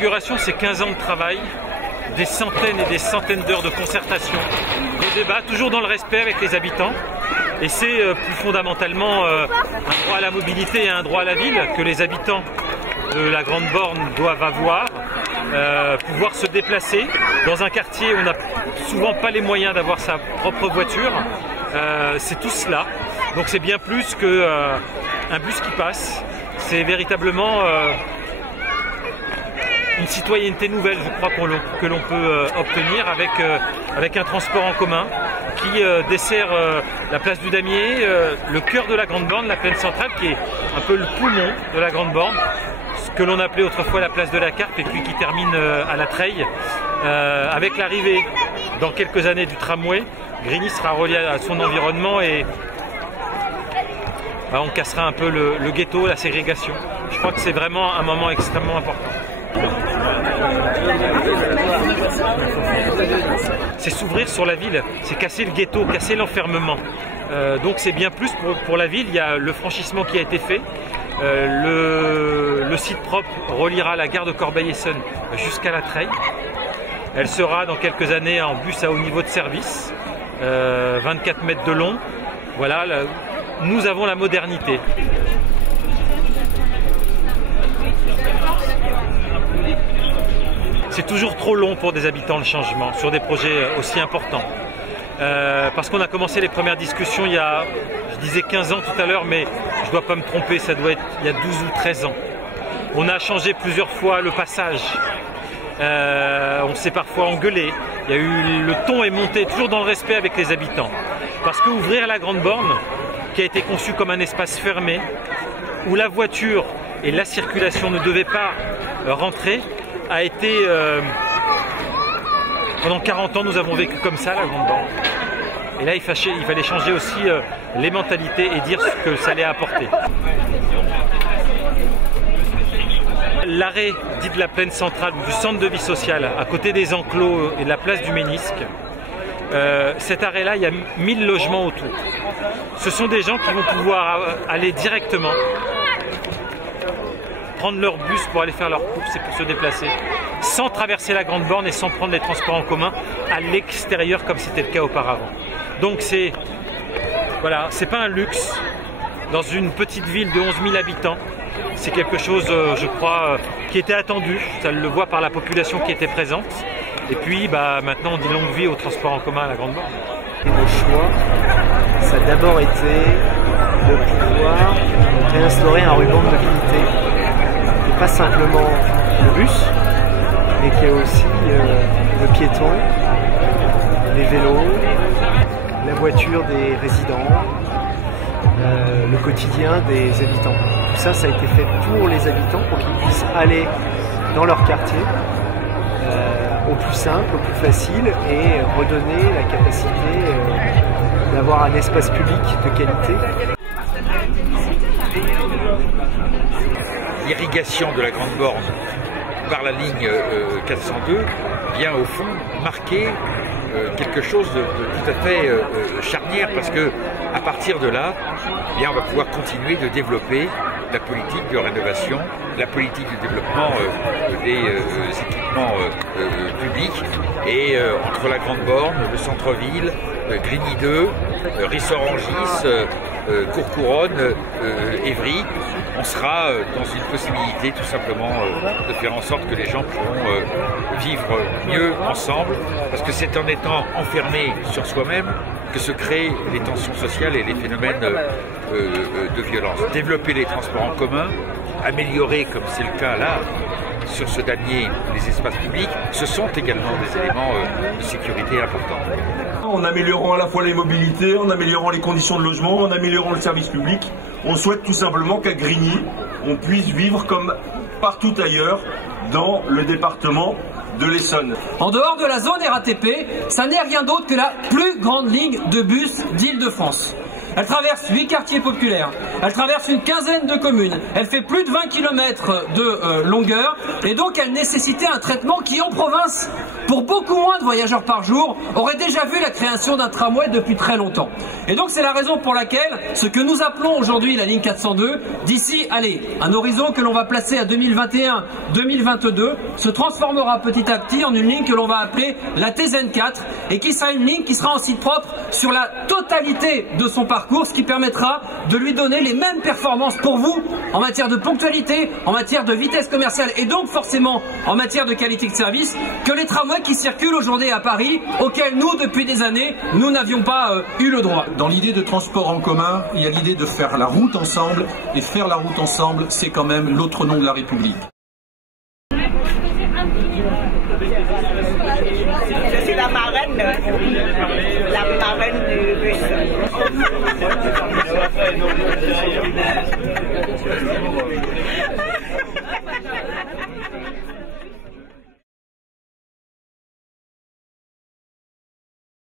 inauguration, c'est 15 ans de travail, des centaines et des centaines d'heures de concertation, de débats, toujours dans le respect avec les habitants. Et c'est plus fondamentalement un droit à la mobilité et un droit à la ville que les habitants de la Grande Borne doivent avoir, pouvoir se déplacer dans un quartier où on n'a souvent pas les moyens d'avoir sa propre voiture. C'est tout cela. Donc c'est bien plus qu'un bus qui passe. C'est véritablement une citoyenneté nouvelle, je crois, que l'on peut obtenir avec un transport en commun qui dessert la place du Damier, le cœur de la Grande Borne, la plaine centrale, qui est un peu le poumon de la Grande Borne, ce que l'on appelait autrefois la place de la Carpe, et puis qui termine à la Treille. Avec l'arrivée dans quelques années du tramway, Grigny sera relié à son environnement et on cassera un peu le ghetto, la ségrégation. Je crois que c'est vraiment un moment extrêmement important. C'est s'ouvrir sur la ville, c'est casser le ghetto, casser l'enfermement. Donc c'est bien plus pour la ville. Il y a le franchissement qui a été fait. Le site propre reliera la gare de Corbeil-Essonnes jusqu'à la Treille. Elle sera dans quelques années en bus à haut niveau de service, 24 mètres de long. Voilà, nous avons la modernité. C'est toujours trop long pour des habitants le changement sur des projets aussi importants. Parce qu'on a commencé les premières discussions il y a, je disais 15 ans tout à l'heure, mais je ne dois pas me tromper, ça doit être il y a 12 ou 13 ans. On a changé plusieurs fois le passage. On s'est parfois engueulé. Il y a eu, le ton est monté, toujours dans le respect avec les habitants. Parce qu'ouvrir la Grande Borne, qui a été conçue comme un espace fermé, où la voiture et la circulation ne devaient pas rentrer, a été... pendant 40 ans, nous avons vécu comme ça, la Grande Borne. Et là, il fallait changer aussi les mentalités et dire ce que ça allait apporter. L'arrêt dit de la plaine centrale, du centre de vie sociale, à côté des enclos et de la place du Ménisque, cet arrêt-là, il y a 1000 logements autour. Ce sont des gens qui vont pouvoir aller directement prendre leur bus pour aller faire leurs courses et pour se déplacer, sans traverser la Grande Borne et sans prendre les transports en commun à l'extérieur comme c'était le cas auparavant. Donc c'est pas un luxe dans une petite ville de 11 000 habitants. C'est quelque chose, je crois, qui était attendu. Ça le voit par la population qui était présente. Et puis maintenant on dit longue vie au transport en commun à la Grande Borne. Et le choix, ça a d'abord été de pouvoir réinstaurer un ruban de mobilité. Pas simplement le bus, mais qu'il y a aussi le piéton, les vélos, la voiture des résidents, le quotidien des habitants. Tout ça, ça a été fait pour les habitants, pour qu'ils puissent aller dans leur quartier au plus simple, au plus facile et redonner la capacité d'avoir un espace public de qualité. L'irrigation de la Grande Borne par la ligne 402 vient au fond marquer quelque chose de tout à fait charnière, parce que à partir de là, on va pouvoir continuer de développer la politique de rénovation, la politique de développement des équipements publics, et entre la Grande Borne, le centre-ville, Grigny 2, Ris-Orangis, Courcouronnes, Évry, on sera dans une possibilité tout simplement de faire en sorte que les gens pourront vivre mieux ensemble, parce que c'est en étant enfermé sur soi-même que se créent les tensions sociales et les phénomènes de violence. Développer les transports en commun, améliorer, comme c'est le cas là, sur ce damier, les espaces publics, ce sont également des éléments de sécurité importants. En améliorant à la fois les mobilités, en améliorant les conditions de logement, en améliorant le service public, on souhaite tout simplement qu'à Grigny, on puisse vivre comme partout ailleurs dans le département de l'Essonne. En dehors de la zone RATP, ça n'est rien d'autre que la plus grande ligne de bus d'Île-de-France. Elle traverse 8 quartiers populaires. Elle traverse une quinzaine de communes. Elle fait plus de 20 km de longueur. Et donc, elle nécessitait un traitement qui, en province, pour beaucoup moins de voyageurs par jour, aurait déjà vu la création d'un tramway depuis très longtemps. Et donc, c'est la raison pour laquelle ce que nous appelons aujourd'hui la ligne 402, d'ici, allez, un horizon que l'on va placer à 2021-2022, se transformera petit à petit en une ligne que l'on va appeler la TZN4 et qui sera une ligne qui sera en site propre sur la totalité de son parcours, ce qui permettra de lui donner les mêmes performances pour vous en matière de ponctualité, en matière de vitesse commerciale et donc forcément en matière de qualité de service que les tramways qui circulent aujourd'hui à Paris, auxquels nous, depuis des années, nous n'avions pas eu le droit. Dans l'idée de transport en commun, il y a l'idée de faire la route ensemble, et faire la route ensemble, c'est quand même l'autre nom de la République. Je suis la marraine du bus.